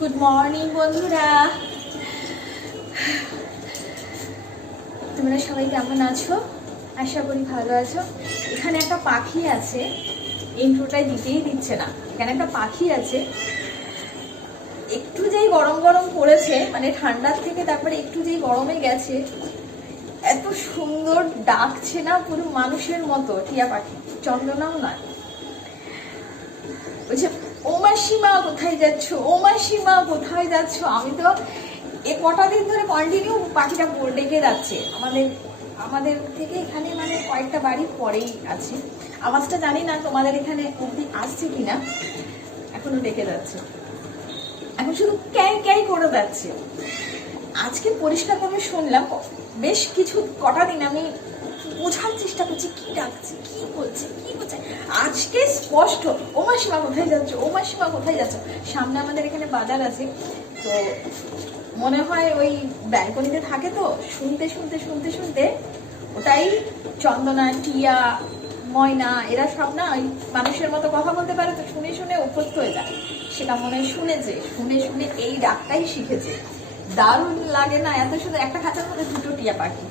Good morning বন্ধুরা। তোমরা সবাই কেমন আছো? আশা করি ভালো আছো। এখানে একটা পাখি আছে। ইন্ট্রোটাই দিতেই দিচ্ছে না। এখানে একটা পাখি আছে। একটু যেই গরম গরম পড়েছে মানে ঠান্ডার থেকে তারপরে একটু যেই গরমে গেছে, এত সুন্দর ডাকছে না পুরো মানুষের মতো টিয়া পাখি। চন্দনাও নয়। বলছে ও মাসিমা, কোথায় যাচ্ছ? ও মাসিমা, কোথায় যাচ্ছ? আমি তো এ কটা দিন ধরে কন্টিনিউ পাখিটা ডেকে যাচ্ছে। আমাদের আমাদের থেকে এখানে মানে কয়েকটা বাড়ি পরেই আছে। আওয়াজটা জানি না তোমাদের এখানে অব্দি আসছে কিনা। এখনও ডেকে যাচ্ছে। এখন শুধু ক্যাই ক্যাই করে যাচ্ছে। আজকে পরিষ্কার করে শুনলাম, বেশ কিছু কটা দিন আমি বোঝার চেষ্টা করছি, কি ডাকছে, কি বলছে কি বলছে? আজকে স্পষ্ট। ও মাসিমা কোথায় যাচ্ছ? ও মাসিমা কোথায় যাচ্ছ? সামনে আমাদের এখানে বাজার আছে। তো মনে হয় ওই ব্যালকনিতে থাকে তো? শুনতে শুনতে শুনতে শুনতে ওটাই চন্দনা, টিয়া, ময়না, এরা সব না ওই মানুষের মতো কথা বলতে পারে তো শুনে শুনে অভ্যস্ত হয়ে যায়। সেটা মনে শুনেছে, শুনে শুনে এই ডাকটাই শিখেছে। দারুণ লাগে না? এত শুধু একটা খাঁচার মধ্যে দুটো টিয়া পাখি।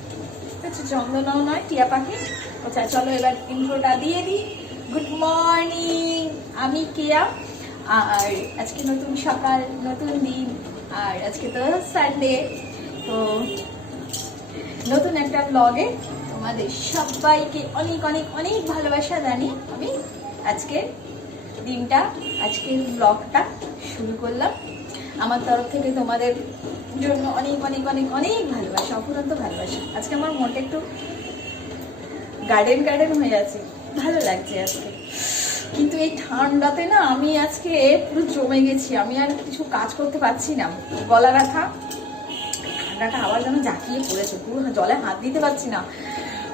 আচ্ছা চন্দনাও নয়, টিয়া পাখি। আচ্ছা চলো এবার ইন্ট্রোটা দিয়ে দিই। গুড মর্নিং আমি কেয়া। আর আজকে নতুন সকাল, নতুন দিন, আর আজকে তো সানডে তো নতুন একটা ব্লগে তোমাদের সবাইকে অনেক অনেক অনেক ভালোবাসা জানি আমি আজকে দিনটা, আজকের ব্লগটা শুরু করলাম। আমার তরফ থেকে তোমাদের জন্য অনেক অনেক অনেক অনেক ভালোবাসা অপুরন্ত ভালোবাসা। আজকে আমার মনটা একটু গার্ডেন গার্ডেন হয়ে আছে। ভালো লাগছে আজকে। কিন্তু এই ঠান্ডাতে না আমি আজকে পুরো জমে গেছি। আমি আর কিছু কাজ করতে পারছি না। গলা ব্যথা, ঠান্ডাটা আবার যেন জাকিয়ে পড়েছে। পুরো জলে হাত দিতে পারছি না।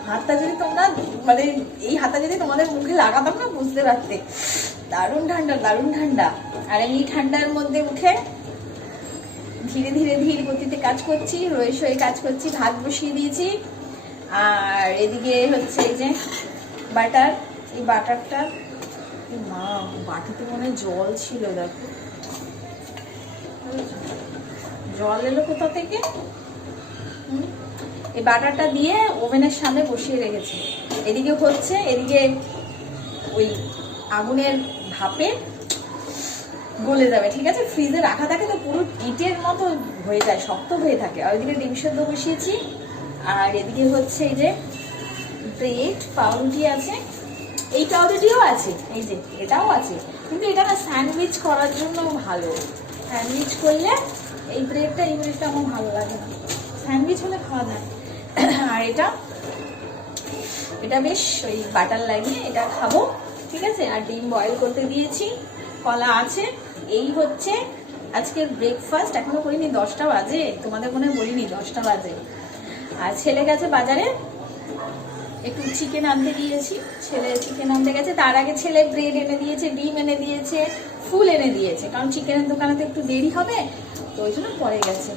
হাতটা যদি তোমরা মানে এই হাতটা যদি তোমাদের মুখে লাগাতাম না বুঝতে পারতে। দারুণ ঠান্ডা দারুণ ঠান্ডা। আর এমনি ঠান্ডার মধ্যে উঠে ধীরে ধীরে, ধীর গতিতে কাজ করছি, রয়ে কাজ করছি, ভাত বসিয়ে দিয়েছি। আর এদিকে হচ্ছে এই যে বাটার, এই বাটারটা মা, বাটিতে মনে জল ছিল, দেখো। জল এলো কোথা থেকে? এই বাটারটা দিয়ে ওভেনের সামনে বসিয়ে রেখেছি। এদিকে হচ্ছে, এদিকে ওই আগুনের ভাপে গলে যাবে, ঠিক আছে? ফ্রিজে রাখা থাকে তো পুরো ইটের মতো হয়ে যায়, শক্ত হয়ে থাকে। আর ওইদিকে ডিম সেদ্ধ বসিয়েছি। আর এদিকে হচ্ছে এই যে ব্রেড পাউরুটি আছে, এই পাউরুটিও আছে, এই যে, এটাও আছে, কিন্তু এটা না স্যান্ডউইচ করার জন্য ভালো। স্যান্ডউইচ করলে এই ব্রেডটা এই ব্রেডটা আমার ভালো লাগে না। স্যান্ডউইচ হলে খাওয়া যায়। আর এটা এটা বেশ ওই বাটার লাগিয়ে এটা খাব, ঠিক আছে? আর ডিম বয়েল করতে দিয়েছি, কলা আছে, এই হচ্ছে আজকের ব্রেকফাস্ট এখনও করিনি, দশটা বাজে, তোমাদের মনে হয় বলিনি দশটা বাজে। আর ছেলে গেছে বাজারে একটু চিকেন আনতে দিয়েছি। ছেলে চিকেন আনতে গেছে। তার আগে ছেলে ব্রেড এনে দিয়েছে, ডিম এনে দিয়েছে, ফুল এনে দিয়েছে। কারণ চিকেনের দোকানে তো একটু দেরি হবে, তো ওই জন্য পরে গেছে।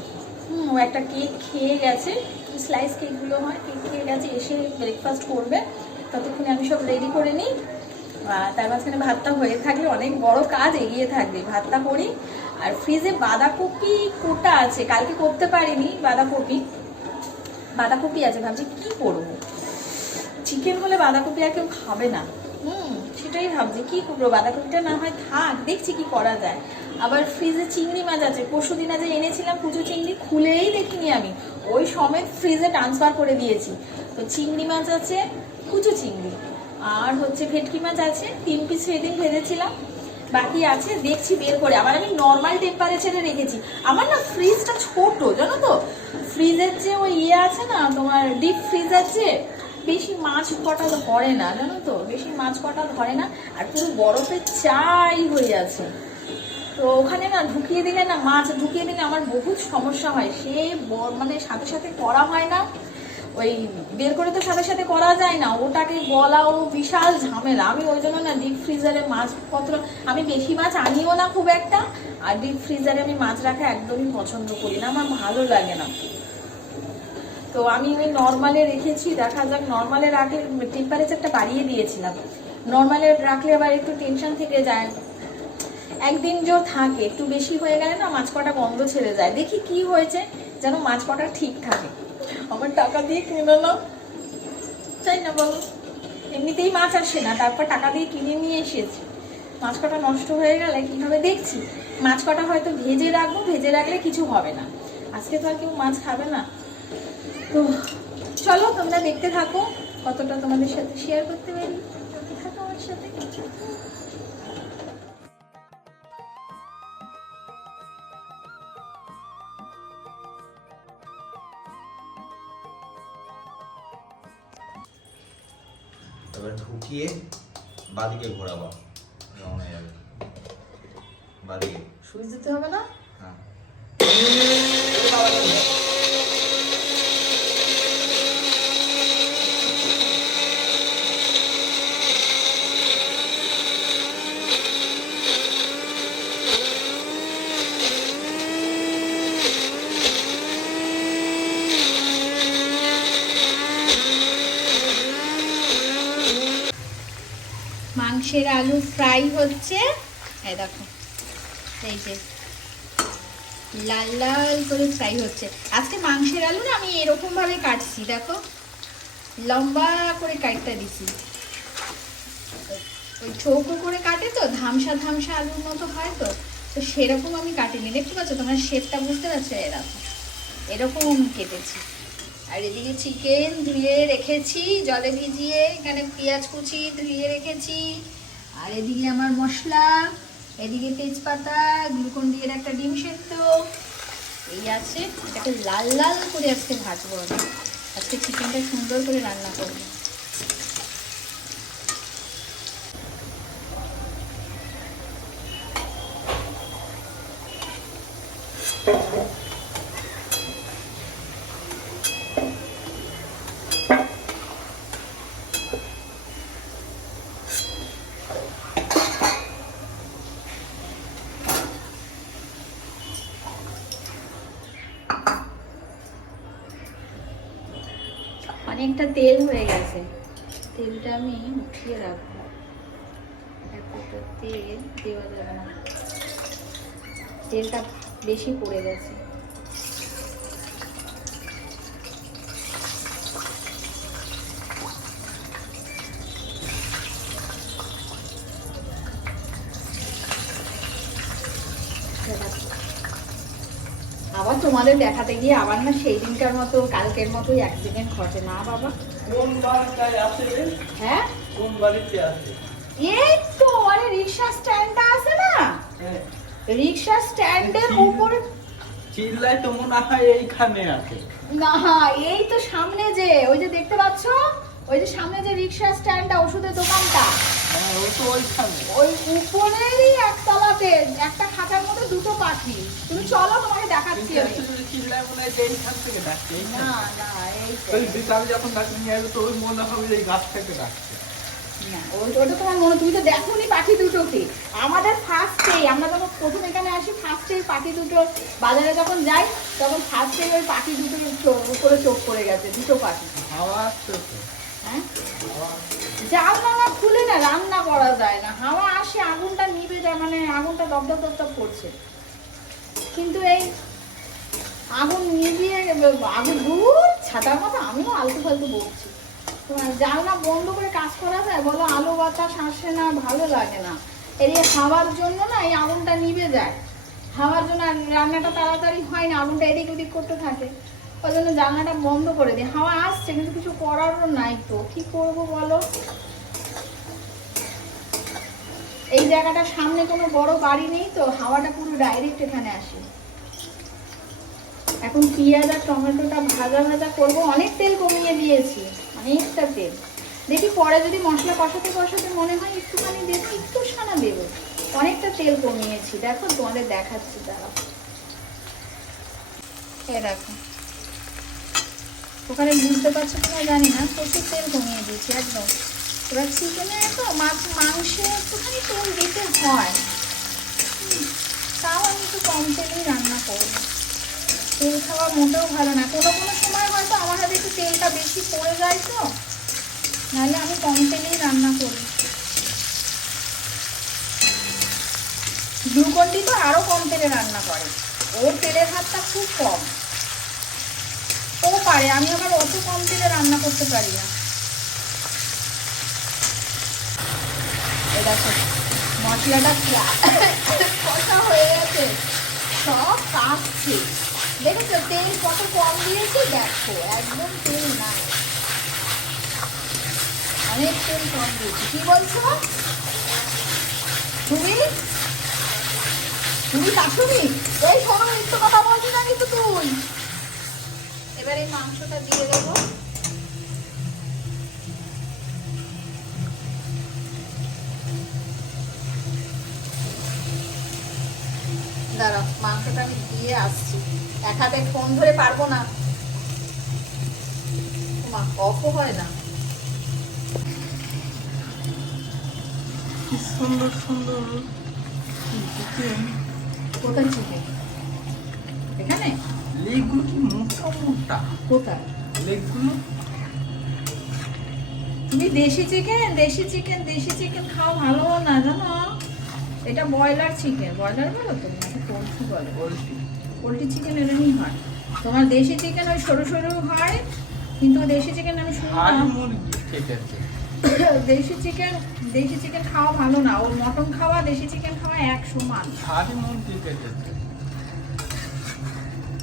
হুম, ও একটা কেক খেয়ে গেছে। স্লাইস কেকগুলো হয় কেক খেয়ে গেছে, এসে ব্রেকফাস্ট করবে। ততক্ষণে আমি সব রেডি করে নিই। আর তার মাঝখানে ভাতটা হয়ে থাকলে অনেক বড় কাজ এগিয়ে থাকবে। ভাতটা করি। আর ফ্রিজে বাঁধাকপি কোটা আছে, কালকে করতে পারিনি, বাঁধাকপি। বাঁধাকপি আছে, ভাবছি কি করব? চিকেন হলে বাঁধাকপি আর কেউ খাবে না। হুম, সেটাই ভাবছি। কি করব? বাঁধাকপিটা না হয় থাক, দেখছি কি করা যায়। আবার ফ্রিজে চিংড়ি মাছ আছে। পরশু দিন আজ এনেছিলাম কুচো চিংড়ি, খুলেই দেখিনি আমি। ওই সমেত ফ্রিজে ট্রান্সফার করে দিয়েছি। তো চিংড়ি মাছ আছে, কুচো চিংড়ি। আর হচ্ছে ভেটকি মাছ আছে, তিন পিস সেদিন ভেজেছিলাম। বাকি আছে, দেখছি বের করে। আবার আমি নর্মাল টেম্পারেচারে রেখেছি। আমার না ফ্রিজটা ছোট, জানো তো? ফ্রিজের যে ওই ইয়ে আছে না, তোমার ডিপ ফ্রিজ যে বেশি মাছ কটা ধরে না, জানো তো? বেশি মাছ কটা ধরে না, আর পুরো বরফের চাই হয়ে আছে। তো ওখানে না ঢুকিয়ে দিলে না মাছ ঢুকিয়ে দিলে আমার বহুত সমস্যা হয়। সে মানে সাথে সাথে করা হয় না। ওই বের করে তো সাথে সাথে করা যায় না। ওটাকে গলাও বিশাল ঝামেলা। আমি ওই জন্য না ডিপ ফ্রিজারে মাছপত্র আমি বেশি মাছ আনিও না খুব একটা। আর ডিপ ফ্রিজারে আমি মাছ রাখা একদমই পছন্দ করি না। আমার ভালো লাগে না। তো আমি ওই নর্মালে রেখেছি, দেখা যাক নর্মালে রাখলে টেম্পারেচারটা বাড়িয়ে দিয়েছিলাম। নর্মালে রাখলে আবার একটু টেনশন থেকে যায়। একদিন যে থাকে, একটু বেশি হয়ে গেলে না মাছ কটা বন্ধ ছেড়ে যায়। দেখি কি হয়েছে, যেন মাছ কটা ঠিক থাকে। আমার টাকা দিয়ে কিনে না চাই না বলো? এমনিতেই মাছ আসে না, তারপর টাকা দিয়ে কিনে নিয়ে এসেছি। মাছ কটা নষ্ট হয়ে গেলে কীভাবে দেখছি? মাছ কটা হয়তো ভেজে রাখব, ভেজে রাখলে কিছু হবে না। আজকে তো আর কেউ মাছ খাবে না। তো চলো তোমরা দেখতে থাকো কতটা তোমাদের সাথে শেয়ার করতে পারি। থাকো আমার সাথে। এবার ঢুকিয়ে বাদিকে ঘোরাবো। রওনা যাবে। বাদিকে। সুইচ দিতে হবে না? হ্যাঁ মাংসের আলু ফ্রাই হচ্ছে, এই দেখো, এই যে, লাল লাল করে ফ্রাই হচ্ছে। আজকে মাংসের আলু না আমি এরকম ভাবে কাটছি, দেখো, লম্বা করে কাটতে দিছি। ওই চৌকো করে কাটে তো, ধামসা ধামসা আলুর মতো হয় তো তো সেরকম আমি কাটিনি। দেখতে পাচ্ছ, তোমার শেপটা বুঝতে পারছ এরকম এরকম কেটেছি। আর এদিকে চিকেন ধুয়ে রেখেছি, জলে ভিজিয়ে, এখানে পেঁয়াজ কুচি ধুয়ে রেখেছি। আর এদিকে আমার মশলা, এদিকে তেজপাতা, গ্লুকন দিয়ে একটা ডিম সেদ্ধ। এই আছে, এটাকে লাল লাল করে আজকে ভাজবো আমি। আজকে চিকেনটা সুন্দর করে রান্না করব। অনেকটা তেল হয়ে গেছে। তেলটা আমি উঠিয়ে রাখব। এতটা তেল দেওয়া যাবে না। তেলটা বেশি পড়ে গেছে। আবার তোমাদের দেখাতে গিয়ে আবার না সেই দিনকার মতো কালকের মতোই অ্যাক্সিডেন্ট ঘটে। না বাবা। কোন হ্যাঁ? কোন বাড়িতে আছে? এই তো আরে রিক্সা স্ট্যান্ডটা আছে না? হ্যাঁ, রিক্সা স্ট্যান্ডের উপরে চিল্লায় তো মনে হয় এইখানে আছে। না এই তো সামনে যে ওই যে দেখতে পাচ্ছ? ওই যে সামনে যে রিক্সা স্ট্যান্ডটা ওষুধের দোকানটা। ওই উপরেরই একতলাতে একটা খাঁচার মধ্যে দুটো পাখি। তুমি চলো তোমাকে দেখাচ্ছি হয় না না এই তো। যখন ডাকে নিয়ে আসবে তো ওই মনে হবে এই গাছ থেকে ডাকছে। না, ওটা তোমার মনে তুমি তো দেখোনি পাখি দুটোকে। আমাদের ফার্স্টেই আমরা যখন প্রথম এখানে আসি ফার্স্টেই পাখি দুটো বাজারে যখন যাই তখন ফার্স্টেই ওই পাখি দুটো উপরে চোখ পড়ে গেছে দুটো পাখি। হাওয়া হ্যাঁ? হাওয়া জানলা খুলে না, রান্না করা যায় না। হাওয়া আসে, আগুনটা নিভে যায় মানে আগুনটা দপদপ দপদপ করছে। কিন্তু এই আগুন নিভিয়ে আগুন দূর ছাতার মতো, আমিও আলতু ফালতু বলছি জানলা বন্ধ করে কাজ করা যায়? বলো, আলো বাতাস আসে না, ভালো লাগে না। এই হাওয়ার জন্য না, এই আগুনটা নিভে যায়। হাওয়ার জন্য রান্নাটা তাড়াতাড়ি হয় না, আগুনটা এদিক ওদিক করতে থাকে। ওই জন্য জানলাটা বন্ধ করে দিই হাওয়া আসছে, কিন্তু কিছু করারও নাই তো। কি করব বলো? এই জায়গাটার সামনে কোনো বড় বাড়ি নেই তো? হাওয়াটা পুরো ডাইরেক্ট এখানে আসে। এখন পেঁয়াজ আর টমেটোটা ভাজা ভাজা করব। অনেক তেল কমিয়ে দিয়েছি, অনেকটা তেল। দেখি পরে যদি মশলা কষাতে কষাতে মনে হয় একটুখানি দেবো, একটু সানা দেবো। অনেকটা তেল কমিয়েছি। দেখো তোমাদের দেখাচ্ছি তারা। এ দেখো। ওখানে বুঝতে পারছ কিনা জানি না, প্রচুর তেল কমিয়ে দিয়েছি, একদম। এবার চিকেনে তো মাছ, মাংসে একটুখানি তেল দিতে হয়। তাও আমি একটু কম তেলেই রান্না করব। তেল খাওয়া মোটেও ভালো না, কোনো কোনো সময় হয়তো আমার হাতে একটু তেলটা বেশি পড়ে যায় তো, নাহলে আমি কম তেলেই রান্না করি। গ্লুকন্ডি তো আরও কম তেলে রান্না করে, ওর তেলের হাতটা খুব কম। পারে, আমি আবার অত কম তেলে রান্না করতে পারি না। দেখো, মশলাটা কষা হয়ে গেছে, সব কাটছে। দেখেছ, তেল কত কম দিয়েছি? দেখো, একদম তেল নাই। অনেক তেল কম দিয়েছি। কি বলছো? তুমি? তুমি শাশুড়ি এই শোনো মিথ্য কথা বলছি না কিন্তু তুই এবার এই মাংসটা দিয়ে দেবো। দাঁড়াও মাংসটা আমি দিয়ে আসছি। এক হাতে ফোন ধরে পারব না। মা অফও হয় না। কি সুন্দর সুন্দর। চিকেন কোথায় চিকেন এখানে লেগুলো মোটা মোটা কোথায়? লেগুলো তুমি দেশি চিকেন দেশি চিকেন দেশি চিকেন খাও ভালো না জানো? এটা ব্রয়লার চিকেন। ব্রয়লার বলো তো পোলট্রি বলো। বলছি পোলট্রি চিকেন এরকমই হয়। তোমার দেশি চিকেন ওই সরু সরু হয় কিন্তু দেশি চিকেন আমি শুনলাম দেশি চিকেন দেশি চিকেন খাওয়া ভালো না। ওর মটন খাওয়া দেশি চিকেন খাওয়া এক সমান।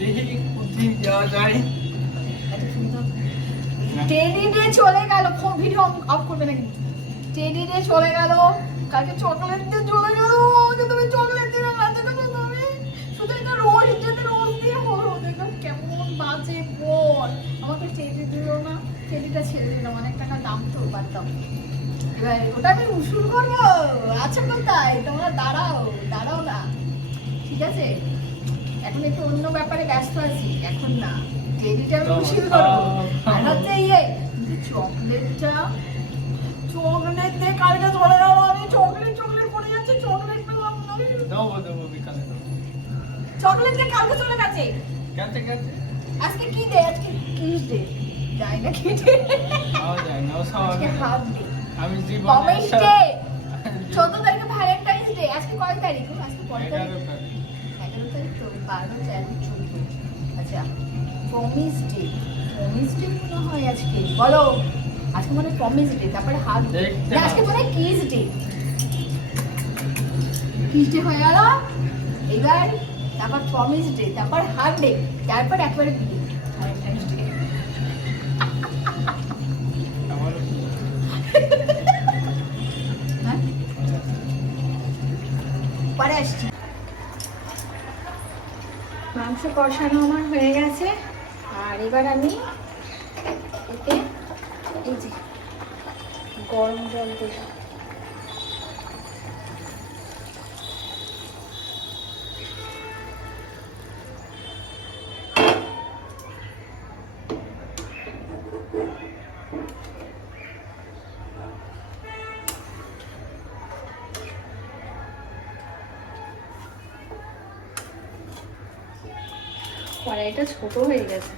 দেখি কোথায় চলে গেল, ফোন ভিডিও অফ করবে না কিন্তু ট্রেনে চলে গেল, কালকে চকলেট দিয়ে চলে গেল। তুমি চকলেট দিলে রাতে তুমি? শুধু এটা রোজ যেতে রোজ দিয়ে হল। দেখলাম কেমন বাজে বল। আমাকে চেটে দিল না চেটিটা ছেড়ে দিলাম অনেক টাকা দাম তো পারতাম এবার হ্যাঁ, ওটা আমি উসুল করব। আচ্ছা কোথায়? তোমরা দাঁড়াও দাঁড়াও না। ঠিক আছে? এখন একটু অন্য ব্যাপারে ব্যস্ত আছি এখন না। টেডিটা আমি উসুল করব আর হচ্ছে ইয়ে কিন্তু চকলেটটা চকলেট দিয়ে কালকে চলে গেল আমি চকলেট চকলেট পড়ে যাচ্ছে চকলেট পেলাম না। দেবো দেবো বিকালে চকলেট দিয়ে কালকে চলে গেছে। গেছে গেছে। আজকে কি ডে আজকে কিস ডে যাই না কি ডে খাওয়া যায় না সব আজকে হাফ ডে আমি জীবনে ডে চোদ্দ তারিখে ভ্যালেন্টাইন্স ডে আজকে কয় তারিখ? আজকে কয় তারিখ এগারো তারিখ। এগারো তারিখ তো বারো তেরো চোদ্দ আচ্ছা প্রমিস ডে প্রমিস ডে মনে হয় আজকে। বলো আজকে মনে প্রমিস ডে তারপরে হাত আজকে মনে হয় কিস ডে কিস ডে হয়ে গেল। এবার তারপর প্রমিস ডে তারপর হার্ট ডে তারপর একবারে বিয়ে। কষানো আমার হয়ে গেছে। আর এবার আমি এতে এই যে গরম জল দেব কড়াইটা ছোট হয়ে গেছে।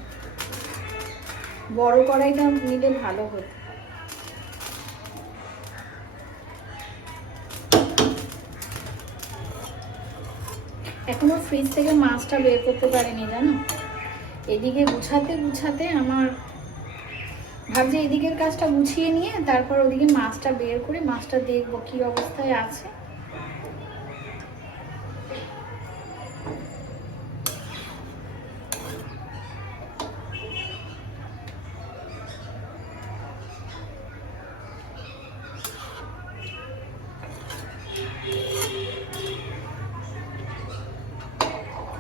বড় কড়াইটা নিলে ভালো হতো। এখনও ফ্রিজ থেকে মাছটা বের করতে পারিনি, জানো? এদিকে গুছাতে গুছাতে আমার ভাবছি এদিকের কাজটা গুছিয়ে নিয়ে তারপর ওদিকে মাছটা বের করে মাছটা দেখব কি অবস্থায় আছে।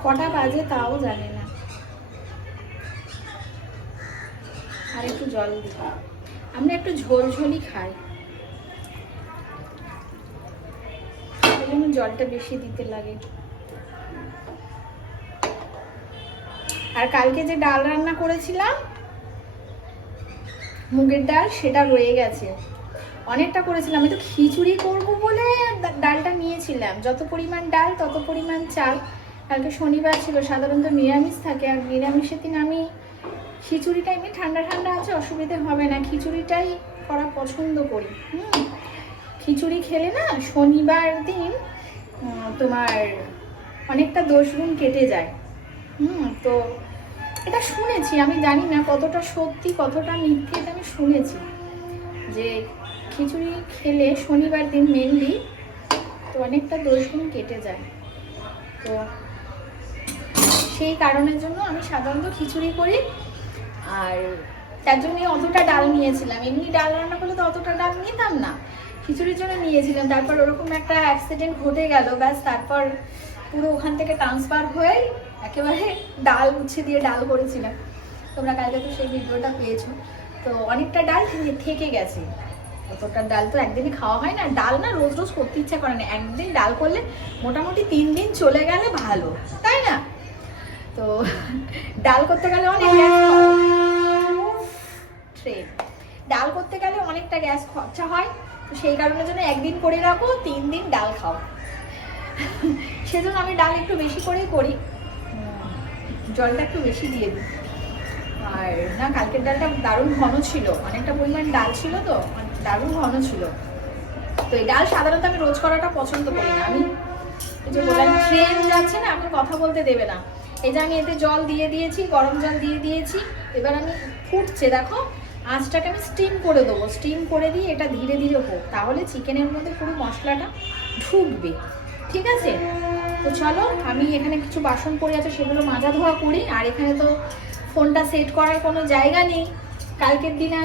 কটা বাজে তাও জানি না। আর একটু জল দিই। আমরা একটু ঝোল ঝোলই খাই জলটা বেশি দিতে লাগে। আর কালকে যে ডাল রান্না করেছিলাম, মুগের ডাল, সেটা রয়ে গেছে। অনেকটা করেছিলাম, আমি তো খিচুড়ি করব বলে ডালটা নিয়েছিলাম। যত পরিমাণ ডাল, তত পরিমাণ চাল। কালকে শনিবার ছিল, সাধারণত নিরামিষ থাকে আর নিরামিষের দিন আমি খিচুড়িটা এমনি ঠান্ডা ঠান্ডা আছে, অসুবিধে হবে না। খিচুড়িটাই করা পছন্দ করি। হুম, খিচুড়ি খেলে না শনিবার দিন তোমার অনেকটা দোষগুণ কেটে যায়। হুম, তো এটা শুনেছি, আমি জানি না কতটা সত্যি, কতটা মিথ্যে এটা আমি শুনেছি যে খিচুড়ি খেলে শনিবার দিন মেনলি তো অনেকটা দোষগুণ কেটে যায়। তো সেই কারণের জন্য আমি সাধারণত খিচুড়ি করি। আর তার জন্য অতটা ডাল নিয়েছিলাম। এমনি ডাল রান্না করলে তো অতটা ডাল নিতাম না। খিচুড়ির জন্য নিয়েছিলাম। তারপর ওরকম একটা অ্যাক্সিডেন্ট ঘটে গেল। ব্যাস, তারপর পুরো ওখান থেকে ট্রান্সফার হয়ে একেবারে ডাল উচ্ছে দিয়ে ডাল করেছিলাম। তোমরা কালকে তো সেই ভিডিওটা পেয়েছ। তো অনেকটা ডাল থেকে গেছে। অতটা ডাল তো একদিনই খাওয়া হয় না। ডাল না রোজ রোজ করতে ইচ্ছা করে না। একদিন ডাল করলে মোটামুটি তিন দিন চলে গেলে ভালো। তাই না? তো ডাল করতে গেলে অনেক ট্রেন। ডাল করতে গেলে অনেকটা গ্যাস খরচা হয়। তো সেই কারণের জন্য একদিন করে রাখো, তিন দিন ডাল খাও। সেজন্য আমি ডাল একটু বেশি করেই করি। জলটা একটু বেশি দিয়ে দিই। আর না, কালকের ডালটা দারুণ ঘন ছিল। অনেকটা পরিমাণ ডাল ছিল তো, দারুণ ঘন ছিল। তো এই ডাল সাধারণত আমি রোজ করাটা পছন্দ করি না। আমি যে বললাম, ট্রেন যাচ্ছে না, আপনি কথা বলতে দেবে না। এই যে আমি এতে জল দিয়ে দিয়েছি, গরম জল দিয়ে দিয়েছি। এবার আমি ফুটছে, দেখো, আঁচটাকে আমি স্টিম করে দেবো। স্টিম করে দিয়ে এটা ধীরে ধীরে হোক, তাহলে চিকেনের মধ্যে পুরো মশলাটা ঢুকবে। ঠিক আছে? তো চলো, আমি এখানে কিছু বাসন পড়ে আছে, সেগুলো মাজা ধোয়া করি। আর এখানে তো ফোনটা সেট করার কোনো জায়গা নেই। কালকের দিনে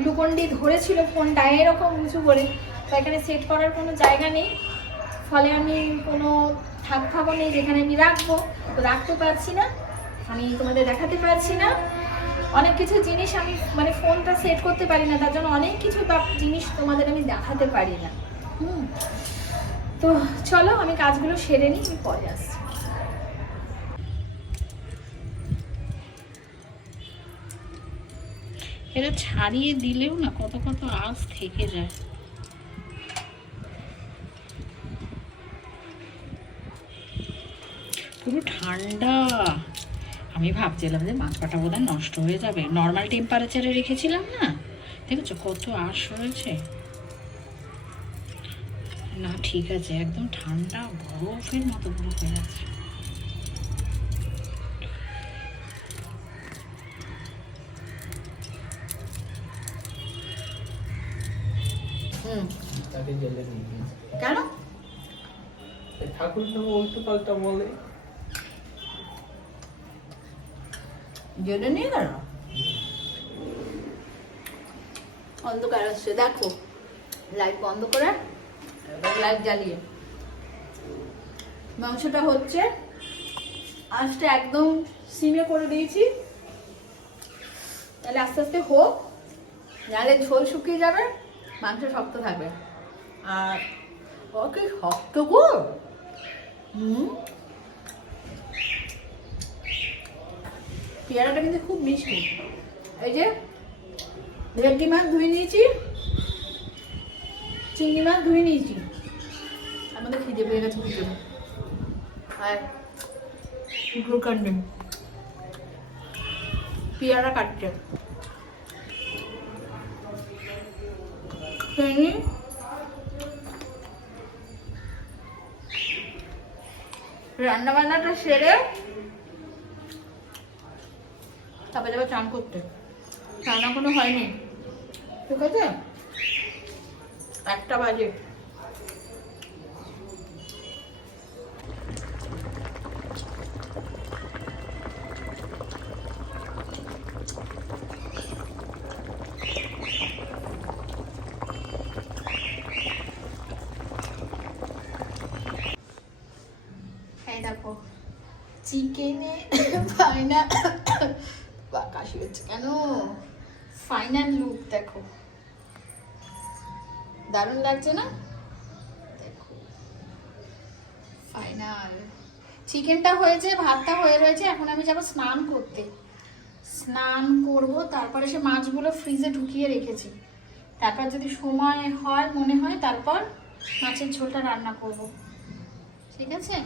গ্লুকন্ডি ধরেছিল ফোনটা, এরকম উঁচু করে। তো এখানে সেট করার কোনো জায়গা নেই। ফলে আমি কোনো থাকও নেই যেখানে আমি রাখব তো রাখতে পারছি না, আমি তোমাদের দেখাতে পারছি না। অনেক কিছু জিনিস আমি মানে ফোনটা সেট করতে পারি না, তার জন্য অনেক কিছু জিনিস তোমাদের আমি দেখাতে পারি না। হুম। তো চলো, আমি কাজগুলো সেরে নিই, আমি পরে আসছি। এটা ছাড়িয়ে দিলেও না, কত কত আঁশ থেকে যায়। পুরো ঠান্ডা। আমি ভাবছিলাম যে মাছ পাটা বোধহয় নষ্ট হয়ে যাবে। নর্মাল টেম্পারেচারে রেখেছিলাম না? দেখেছ কত আঁশ হয়েছে? না ঠিক আছে একদম ঠান্ডা বরফের মতো পুরো হয়ে যাচ্ছে। কেন? ঠাকুর তো উল্টো পাল্টা বলে। জেনে নিয়ে গেল অন্ধকার আসছে দেখো লাইট বন্ধ করে লাইট জ্বালিয়ে। মাংসটা হচ্ছে, আঁচটা একদম সিমে করে দিয়েছি। তাহলে আস্তে আস্তে হোক, নাহলে ঝোল শুকিয়ে যাবে, মাংস শক্ত থাকবে। আর ও কি শক্ত গো। হুম? পেয়ারাটা কিন্তু খুব মিষ্টি। এই যে ভেটকি মাছ ধুয়ে নিয়েছি, চিংড়ি মাছ ধুয়ে নিয়েছি। আমাদের খিদে পেয়ে গেছে আর গ্লুকান্ডি পেয়ারা কাটছে খেয়ে রান্না বান্নাটা সেরে তারপরে যাবে চান করতে। চান এখনও হয়নি। ঠিক আছে? একটা বাজে। চিকেনে ফাইনাল বা কাশি হচ্ছে কেন? ফাইনাল লুক দেখো। দারুণ লাগছে না? দেখো। ফাইনাল চিকেনটা হয়েছে, ভাতটা হয়ে রয়েছে, এখন আমি যাব স্নান করতে। স্নান করব, তারপরে সে মাছগুলো ফ্রিজে ঢুকিয়ে রেখেছি। তারপর যদি সময় হয়, মনে হয়, তারপর মাছের ঝোলটা রান্না করব। ঠিক আছে?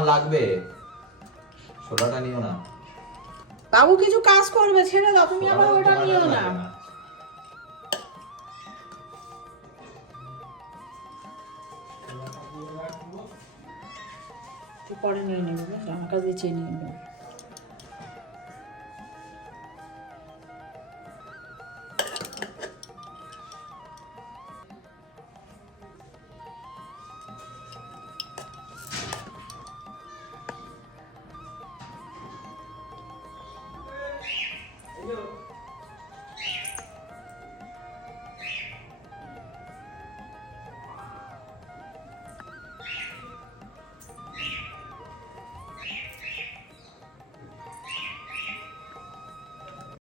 আমার লাগবে। সোডাটা নিও না। বাবু কিছু কাজ করবে ছেড়ে দাও তুমি আবার ওটা নিও না। পরে নিয়ে নেবে আমার কাছে চেয়ে নিয়ে নেবে।